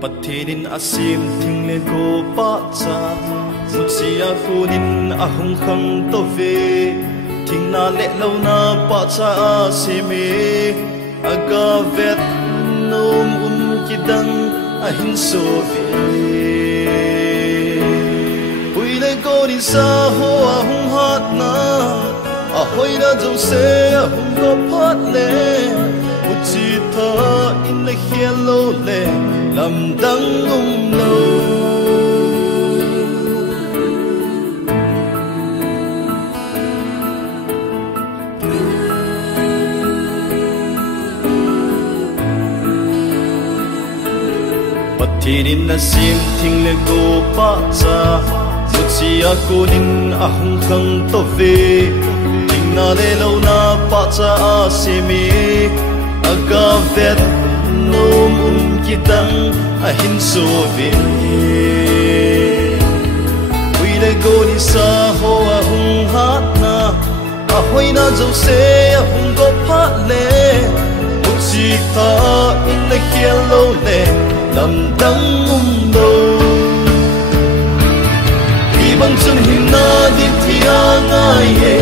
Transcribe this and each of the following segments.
Pathirin asim thing le ko pa cha Mutsia kunin ahung khang to ve Thing na le lo na pa cha asimi Aga vet nom kidang ahin so ve Hui le ko din sa ho ahung hat na Ahoy na jo se ahung ko pat le Mutsi tha in le hello le Lam dang lâu Pathirin na sim thing le go pa cha Mutsia kunin ahung khang to ve Ting na le lo na pa cha asimi Aga vet nom kitang ahin so ve Hui le go ni sa ho ahung hat na Ahoy na jo se ahung go phat le Mutsi tha in le hello le Lam dang lo Hi bang chung hin na di thia ngai ye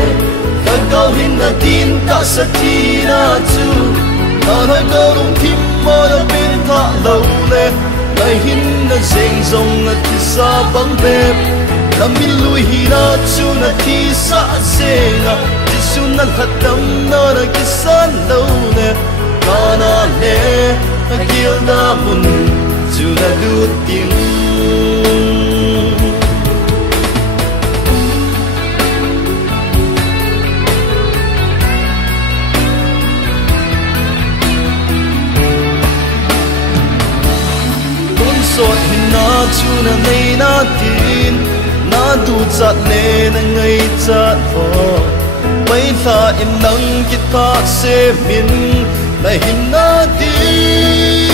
Ka gao hin na tin ta sa thi na chu Na na go lung tim mo na bin tha lo le Nai hin na zeng zong na thi sa bang bep Na min lui hi na chu na thi sa se na Ti su na hat dam na na kisan lo le Ka na le na gil na mun chu na du ting Sot hin na chu na nei na tin Na du chat le na ngai chat ho Pai tha in nang ki tha se min Na hin na tin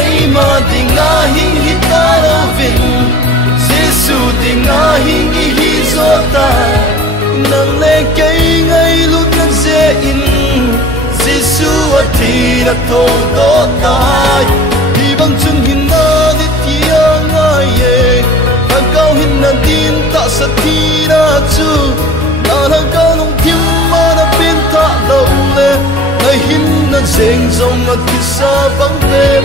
Ai ma ding na hing hi ta lo vin Giêsu ding na hing hi zo ta Nang le kai ngai lut na se in Giêsu a thi na tho do tai Bang chung hin na di tia ngai ye Ka gao hin na din ta sa thi na chu Na na gao nung tim ma na bin ta lo le Na hin na zeng zong na thi sa bang bep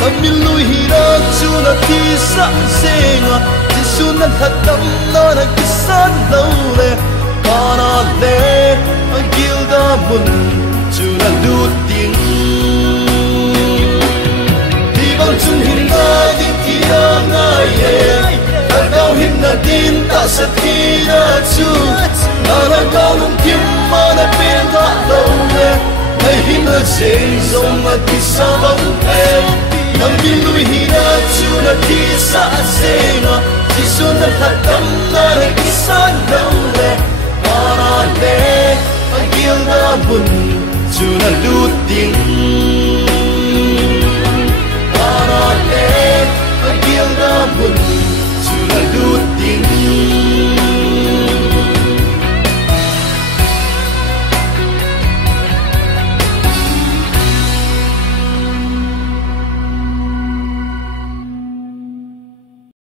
Na min lui hi na chu na thi sa zenga Di su na that dam na na kisan lo le Ka na le a gil da mun chu na lut ting Bang chung hin na di tia ngai ye Ka gao hin na din ta sa thi na chu Na na gao lung tim ma na bin tha lo le Nai hin na zeng zong na thi sa bang em Na min lui hi na chu na thi sa zenga Di su na that dam na na kisan lo le Ka na le a gil na mun chu na lut ting